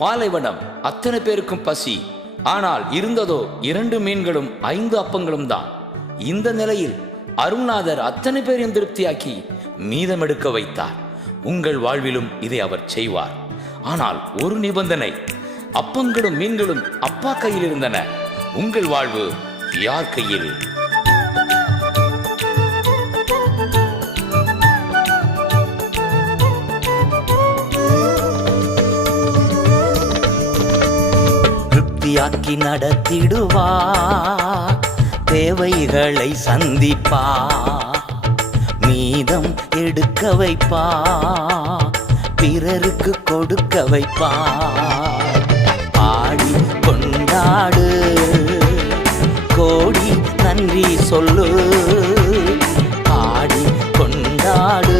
பாலைவனம், அத்தனை பேருக்கும் பசி. ஆனால் இருந்ததோ 2 மீன்களும் 5 அப்பங்களும் தான். இந்த நிலையில் அருள்நாதர் அத்தனை பேரையும் திருப்தியாக்கி மீதமெடுக்க வைத்தார். உங்கள் வாழ்விலும் இதை அவர் செய்வார். ஆனால் ஒரு நிபந்தனை, அப்பங்களும் மீன்களும் அப்பா கையில் இருந்தன. உங்கள் வாழ்வு யார் கையில்? திருப்தியாக்கி நடத்திடுவா, தேவைகளை சந்திப்பா, மீதம் எடுக்க வைப்பா, பிறருக்கு கொடுக்க வைப்பா. பாடி கொண்டாடு, கோடி நன்றி சொல்லு. பாடி கொண்டாடு,